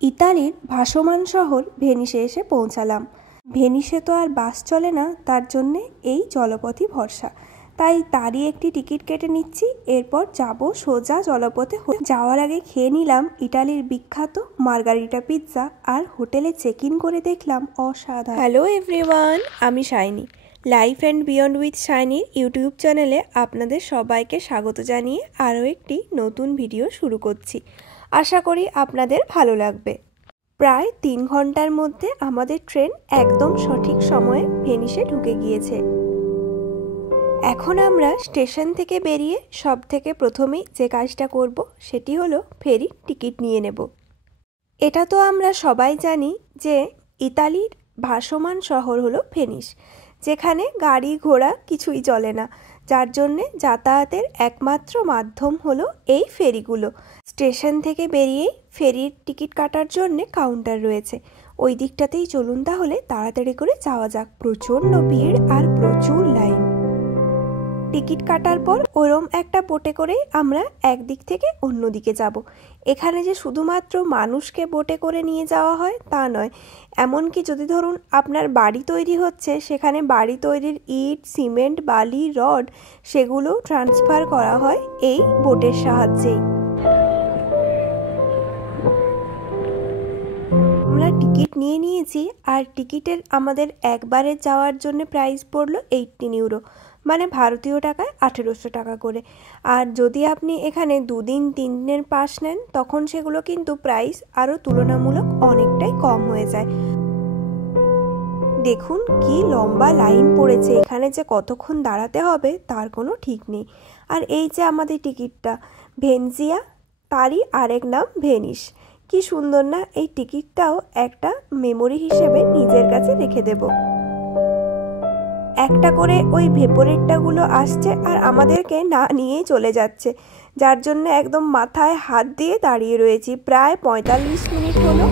ইতালির ভাসমান শহর ভেনিসে এসে পৌঁছালাম। ভেনিসে তো আর বাস চলে না, তার জন্যে এই জলপথই ভরসা। তাই তারই একটি টিকিট কেটে নিচ্ছি, এরপর যাব সোজা জলপথে। যাওয়ার আগে খেয়ে নিলাম ইটালির বিখ্যাত মার্গারিটা পিৎজা, আর হোটেলে চেক ইন করে দেখলাম অসাধারণ। হ্যালো এভরিওয়ান, আমি Shiny. Life and beyond with শাইনির ইউটিউব চ্যানেলে আপনাদের সবাইকে স্বাগত জানিয়ে আরও একটি নতুন ভিডিও শুরু করছি। আশা করি আপনাদের ভালো লাগবে। প্রায় 3 ঘন্টার মধ্যে আমাদের ট্রেন একদম সঠিক সময়ে ভেনিসে ঢুকে গিয়েছে। এখন আমরা স্টেশন থেকে বেরিয়ে সব থেকে প্রথমেই যে কাজটা করব সেটি হলো ফেরির টিকিট নিয়ে নেব। এটা তো আমরা সবাই জানি যে ইতালির ভাসমান শহর হলো ভেনিস, যেখানে গাড়ি ঘোড়া কিছুই চলে না, যার জন্যে যাতায়াতের একমাত্র মাধ্যম হলো এই ফেরিগুলো। স্টেশন থেকে বেরিয়েই ফেরির টিকিট কাটার জন্যে কাউন্টার রয়েছে, ওই দিকটাতেই চলুন তাহলে তাড়াতাড়ি করে যাওয়া যাক। প্রচণ্ড ভিড় আর প্রচুর লাইন। টিকিট কাটার পর ওরম একটা বোটে করেই আমরা একদিক থেকে অন্য দিকে যাব। এখানে যে শুধুমাত্র মানুষকে বোটে করে নিয়ে যাওয়া হয় তা নয়, এমনকি যদি ধরুন আপনার বাড়ি তৈরি হচ্ছে, সেখানে বাড়ি তৈরির ইট, সিমেন্ট, বালি, রড সেগুলো ট্রান্সফার করা হয় এই বোটের সাহায্যেই। আমরা টিকিট নিয়ে নিয়েছি, আর টিকিটের আমাদের একবারে যাওয়ার জন্য প্রাইস পড়লো 18 ইউরো, মানে ভারতীয় টাকায় 1800 টাকা করে। আর যদি আপনি এখানে 2 দিন 3 দিনের পাস নেন, তখন সেগুলো কিন্তু প্রাইস আরও তুলনামূলক অনেকটাই কম হয়ে যায়। দেখুন কি লম্বা লাইন পড়েছে, এখানে যে কতক্ষণ দাঁড়াতে হবে তার কোনো ঠিক নেই। আর এই যে আমাদের টিকিটটা, ভেনজিয়া, তারই আরেক নাম ভেনিস। কি সুন্দর না? এই টিকিটটাও একটা মেমোরি হিসেবে নিজের কাছে রেখে দেব। একটা করে ওই ভেপোরেট্টাগুলো আসছে আর আমাদেরকে না নিয়েই চলে যাচ্ছে, যার জন্য একদম মাথায় হাত দিয়ে দাঁড়িয়ে রয়েছি। প্রায় 45 মিনিট হলো।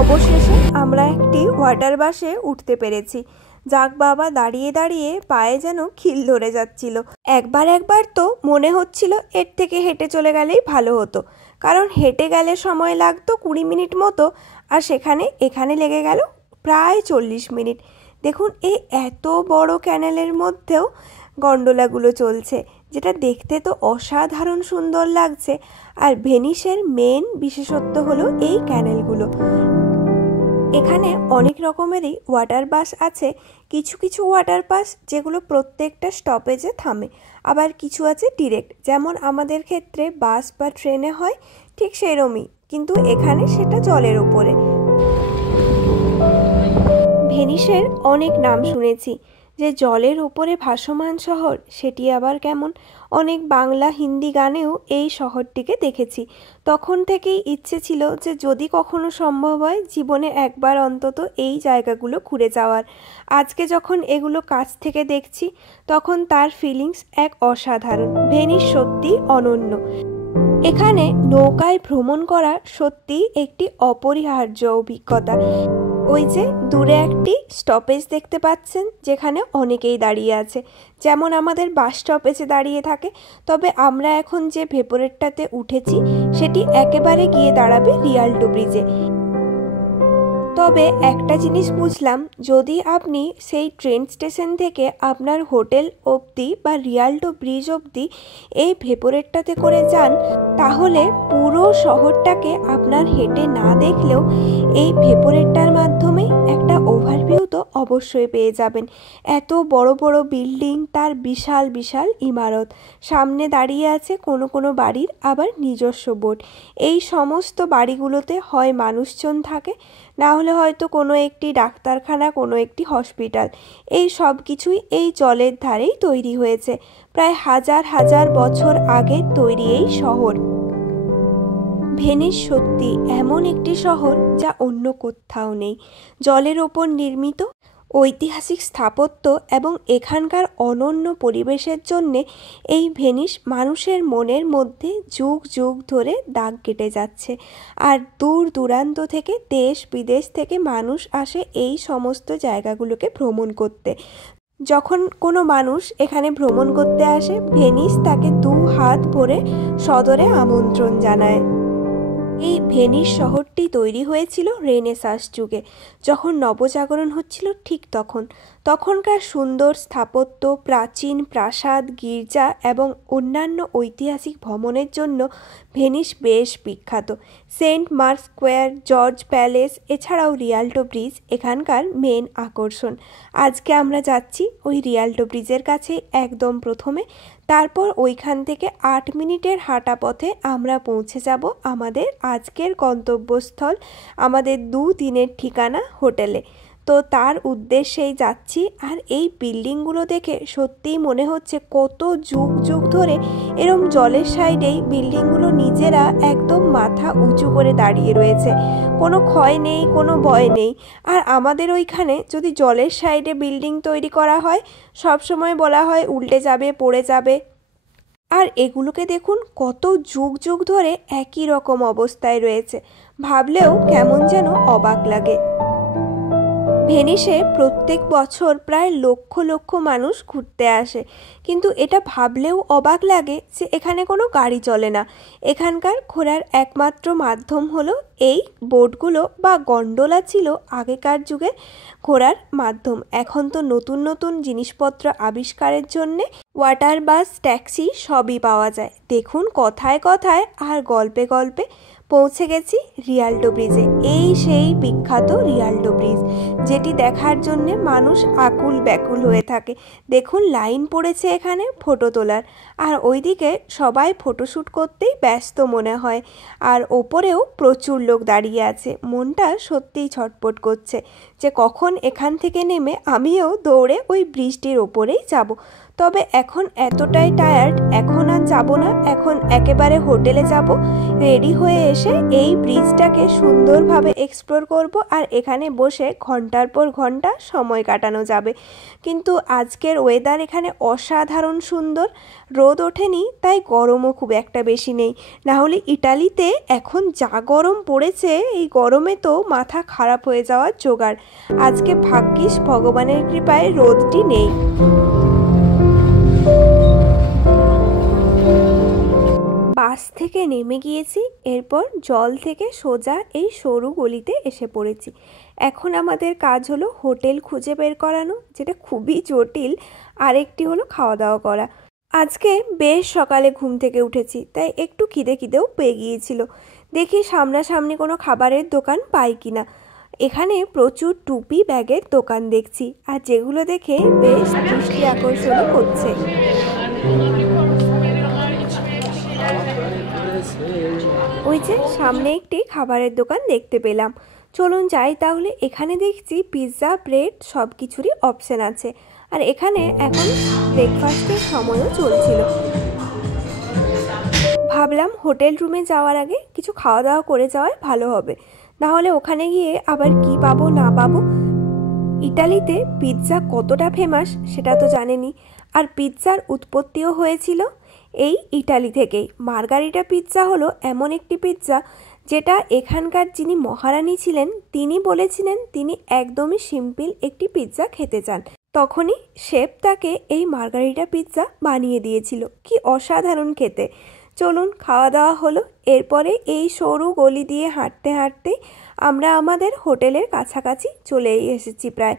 অবশেষে আমরা একটি ওয়াটার বাসে উঠতে পেরেছি। যাক বাবা, দাঁড়িয়ে দাঁড়িয়ে পায়ে যেন খিল ধরে যাচ্ছিল। একবার তো মনে হচ্ছিল এর থেকে হেঁটে চলে গেলেই ভালো হতো, কারণ হেঁটে গেলে সময় লাগতো 20 মিনিট মতো, আর এখানে লেগে গেল প্রায় 40 মিনিট। দেখুন এই এত বড় ক্যানেলের মধ্যেও গন্ডোলাগুলো চলছে, যেটা দেখতে তো অসাধারণ সুন্দর লাগছে। আর ভেনিসের মেন বিশেষত্ব হলো এই ক্যানেলগুলো। এখানে অনেক রকমেরই ওয়াটার বাস আছে। কিছু কিছু ওয়াটার বাস যেগুলো প্রত্যেকটা স্টপেজে থামে, আবার কিছু আছে ডিরেক্ট, যেমন আমাদের ক্ষেত্রে বাস বা ট্রেনে হয় ঠিক সেরমই, কিন্তু এখানে সেটা জলের ওপরে। ভেনিসের অনেক নাম শুনেছি, যে জলের ওপরে ভাসমান শহর, সেটি আবার কেমন। অনেক বাংলা হিন্দি গানেও এই শহরটিকে দেখেছি। তখন থেকেই ইচ্ছে ছিল যে যদি কখনো সম্ভব হয় জীবনে একবার অন্তত এই জায়গাগুলো ঘুরে যাওয়ার। আজকে যখন এগুলো কাছ থেকে দেখছি, তখন তার ফিলিংস এক অসাধারণ। ভেনিস সত্যি অনন্য। এখানে নৌকায় ভ্রমণ করা সত্যি একটি অপরিহার্য অভিজ্ঞতা। ওই যে দূরে একটি স্টপেজ দেখতে পাচ্ছেন, যেখানে অনেকেই দাঁড়িয়ে আছে, যেমন আমাদের বাস স্টপেজে দাঁড়িয়ে থাকে। তবে আমরা এখন যে ভেপোরেটটাতে উঠেছি সেটি একেবারে গিয়ে দাঁড়াবে রিয়াল্টো ব্রিজে। তবে একটা জিনিস বুঝলাম, যদি আপনি সেই ট্রেন স্টেশন থেকে আপনার হোটেল অবধি বা রিয়াল্টো ব্রিজ অবধি এই ভেপোরেটটাতে করে যান, তাহলে পুরো শহরটাকে আপনার হেঁটে না দেখলেও এই ভেপোরেটটার মাধ্যমে একটা ওভারভিউ তো অবশ্যই পেয়ে যাবেন। এত বড় বড় বিল্ডিং, তার বিশাল বিশাল ইমারত, সামনে দাঁড়িয়ে আছে কোনো কোনো বাড়ির আবার নিজস্ব বোট। এই সমস্ত বাড়িগুলোতে হয় মানুষজন থাকে, না হলে হয়তো কোনো একটি ডাক্তারখানা, কোনো একটি হসপিটাল। এই সব কিছুই এই জলের ধারেই তৈরি হয়েছে। প্রায় হাজার হাজার বছর আগে তৈরি এই শহর। ভেনিস সত্যি এমন একটি শহর যা অন্য কোথাও নেই। জলের ওপর নির্মিত ঐতিহাসিক স্থাপত্য এবং এখানকার অনন্য পরিবেশের জন্যে এই ভেনিস মানুষের মনের মধ্যে যুগ যুগ ধরে দাগ কেটে যাচ্ছে। আর দূর দূরান্ত থেকে, দেশ বিদেশ থেকে মানুষ আসে এই সমস্ত জায়গাগুলোকে ভ্রমণ করতে। যখন কোনো মানুষ এখানে ভ্রমণ করতে আসে, ভেনিস তাকে 2 হাত ভরে সদরে আমন্ত্রণ জানায়। এই ভেনিস শহরটি তৈরি হয়েছিল রেনেসাঁস যুগে, যখন নবজাগরণ হচ্ছিল ঠিক তখনকার সুন্দর স্থাপত্য, প্রাচীন প্রাসাদ, গির্জা এবং অন্যান্য ঐতিহাসিক ভ্রমণের জন্য ভেনিস বেশ বিখ্যাত। Saint Mark Square, George Palace, এছাড়াও রিয়াল্টো ব্রিজ এখানকার মেন আকর্ষণ। আজকে আমরা যাচ্ছি ওই রিয়াল্টো ব্রিজের কাছে একদম প্রথমে। তারপর ওইখান থেকে 8 মিনিটের হাঁটা পথে আমরা পৌঁছে যাব আমাদের আজকের গন্তব্যস্থল, আমাদের 2 দিনের ঠিকানা হোটেলে। তো তার উদ্দেশ্যেই যাচ্ছি। আর এই বিল্ডিংগুলো দেখে সত্যিই মনে হচ্ছে কত যুগ যুগ ধরে এরম জলের সাইডেই বিল্ডিংগুলো নিজেরা একদম মাথা উঁচু করে দাঁড়িয়ে রয়েছে, কোনো ক্ষয় নেই, কোনো ভয় নেই। আর আমাদের ওইখানে যদি জলের সাইডে বিল্ডিং তৈরি করা হয়, সব সময় বলা হয় উল্টে যাবে, পড়ে যাবে। আর এগুলোকে দেখুন কত যুগ যুগ ধরে একই রকম অবস্থায় রয়েছে, ভাবলেও কেমন যেন অবাক লাগে। ভেনিসে প্রত্যেক বছর প্রায় লক্ষ লক্ষ মানুষ ঘুরতে আসে, কিন্তু এটা ভাবলেও অবাক লাগে যে এখানে কোনো গাড়ি চলে না। এখানকার ঘোরার একমাত্র মাধ্যম হলো এই বোটগুলো বা গন্ডোলা ছিল আগেকার যুগে ঘোরার মাধ্যম। এখন তো নতুন নতুন জিনিসপত্র আবিষ্কারের জন্যে ওয়াটার বাস, ট্যাক্সি সবই পাওয়া যায়। দেখুন কথায় কথায় আর গল্পে গল্পে পৌঁছে গেছি রিয়াল্টো ব্রিজে। এই সেই বিখ্যাত রিয়াল্টো ব্রিজ, যেটি দেখার জন্যে মানুষ আকুল ব্যাকুল হয়ে থাকে। দেখুন লাইন পড়েছে এখানে ফটো তোলার, আর ওইদিকে সবাই ফটোশ্যুট করতেই ব্যস্ত মনে হয়। আর ওপরেও প্রচুর লোক দাঁড়িয়ে আছে। মনটা সত্যিই ছটপট করছে যে কখন এখান থেকে নেমে আমিও দৌড়ে ওই ব্রিজটির ওপরেই যাব। তবে এখন এতটাই টায়ার্ড, এখন আর যাব না, এখন একেবারে হোটেলে যাব। রেডি হয়ে এসে এই ব্রিজটাকে সুন্দরভাবে এক্সপ্লোর করব, আর এখানে বসে ঘন্টার পর ঘন্টা সময় কাটানো যাবে। কিন্তু আজকের ওয়েদার এখানে অসাধারণ সুন্দর, রোদ ওঠেনি, তাই গরমও খুব একটা বেশি নেই। না হলে ইটালিতে এখন যা গরম পড়েছে, এই গরমে তো মাথা খারাপ হয়ে যাওয়ার জোগাড়। আজকে ভাগ্যিস ভগবানের কৃপায় রোদটি নেই। বাস থেকে নেমে গিয়েছি, এরপর জল থেকে সোজা এই সরু গলিতে এসে পড়েছি। এখন আমাদের কাজ হলো হোটেল খুঁজে বের করানো, যেটা খুবই জটিল। আরেকটি হলো খাওয়া দাওয়া করা। আজকে বেশ সকালে ঘুম থেকে উঠেছি, তাই একটু খিদেও পেয়ে গিয়েছিল। দেখি সামনাসামনি কোনো খাবারের দোকান পাই কিনা। এখানে প্রচুর টুপি ব্যাগের দোকান দেখছি, আর যেগুলো দেখে বেশ দৃষ্টি আকর্ষণ করছে। ওই যে সামনে একটি খাবারের দোকান দেখতে পেলাম, চলুন যাই তাহলে। এখানে দেখছি পিৎজা, ব্রেড সব কিছুরই অপশান আছে। আর এখানে এখন ব্রেকফাস্টের সময়ও চলছিল। ভাবলাম হোটেল রুমে যাওয়ার আগে কিছু খাওয়া দাওয়া করে যাওয়াই ভালো হবে, নাহলে ওখানে গিয়ে আবার কি পাবো না পাবো। ইটালিতে পিৎজা কতটা ফেমাস সেটা তো জানেনই। আর পিৎজার উৎপত্তিও হয়েছিল এই ইটালি থেকেই। মার্গারিটা পিৎজা হলো এমন একটি পিৎজা যেটা এখানকার যিনি মহারানী ছিলেন তিনি বলেছিলেন তিনি একদমই সিম্পল একটি পিৎজা খেতে চান। তখনই শেফ তাকে এই মার্গারিটা পিৎজা বানিয়ে দিয়েছিল। কি অসাধারণ খেতে। চলুন খাওয়া দাওয়া হলো। এরপরে এই সরু গলি দিয়ে হাঁটতে হাঁটতেই আমরা আমাদের হোটেলের কাছাকাছি চলেই এসেছি প্রায়।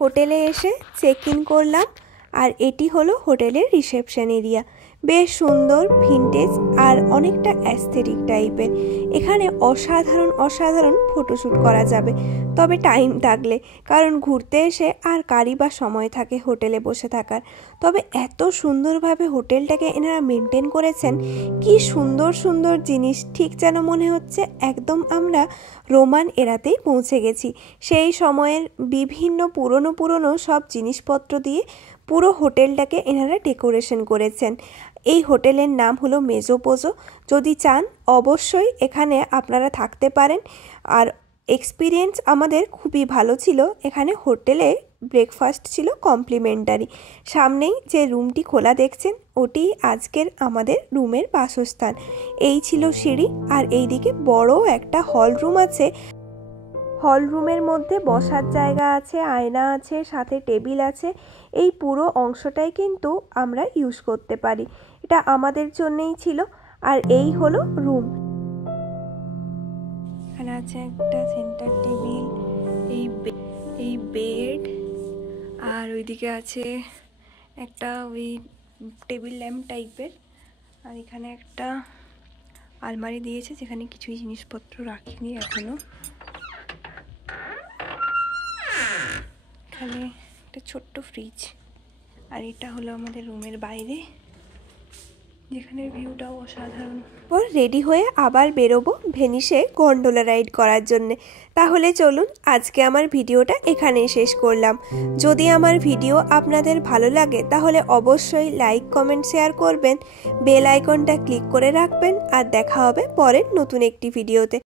হোটেলে এসে চেক ইন করলাম, আর এটি হলো হোটেলের রিসেপশন এরিয়া। বেশ সুন্দর, ভিনটেজ আর অনেকটা অ্যাস্থেটিক টাইপের। এখানে অসাধারণ অসাধারণ ফটোশ্যুট করা যাবে, তবে টাইম থাকলে, কারণ ঘুরতে এসে আর কারই বা সময় থাকে হোটেলে বসে থাকার। তবে এত সুন্দরভাবে হোটেলটাকে এনারা মেনটেন করেছেন, কি সুন্দর সুন্দর জিনিস, ঠিক যেন মনে হচ্ছে একদম আমরা রোমান এরাতেই পৌঁছে গেছি। সেই সময়ের বিভিন্ন পুরনো সব জিনিসপত্র দিয়ে পুরো হোটেলটাকে এনারা ডেকোরেশন করেছেন। এই হোটেলের নাম হলো মেজোপোজো। যদি চান অবশ্যই এখানে আপনারা থাকতে পারেন। আর এক্সপিরিয়েন্স আমাদের খুবই ভালো ছিল। এখানে হোটেলে ব্রেকফাস্ট ছিল কমপ্লিমেন্টারি। সামনেই যে রুমটি খোলা দেখছেন ওটি আজকের আমাদের রুমের বাসস্থান। এই ছিল সিঁড়ি, আর এইদিকে বড় একটা হল রুম আছে। হল রুমের মধ্যে বসার জায়গা আছে, আয়না আছে, সাথে টেবিল আছে। এই পুরো অংশটাই কিন্তু আমরা ইউজ করতে পারি, এটা আমাদের জন্যই ছিল। আর এই হলো রুম। আছে একটা সেন্টার টেবিল, এই বেড, আর ওইদিকে আছে একটা ওই টেবিল ল্যাম্প টাইপের, আর এখানে একটা আলমারি দিয়েছে যেখানে কিছুই জিনিসপত্র রাখিনি এখনো। এখানে একটা ছোট্ট ফ্রিজ, আর এটা হলো আমাদের রুমের বাইরে যেখানে ভিউটাও অসাধারণ। পর রেডি হয়ে আবার বেরোবো ভেনিসে গন্ডোলা রাইড করার জন্যে। তাহলে চলুন আজকে আমার ভিডিওটা এখানেই শেষ করলাম। যদি আমার ভিডিও আপনাদের ভালো লাগে তাহলে অবশ্যই লাইক, কমেন্ট, শেয়ার করবেন, বেল আইকনটা ক্লিক করে রাখবেন, আর দেখা হবে পরের নতুন একটি ভিডিওতে।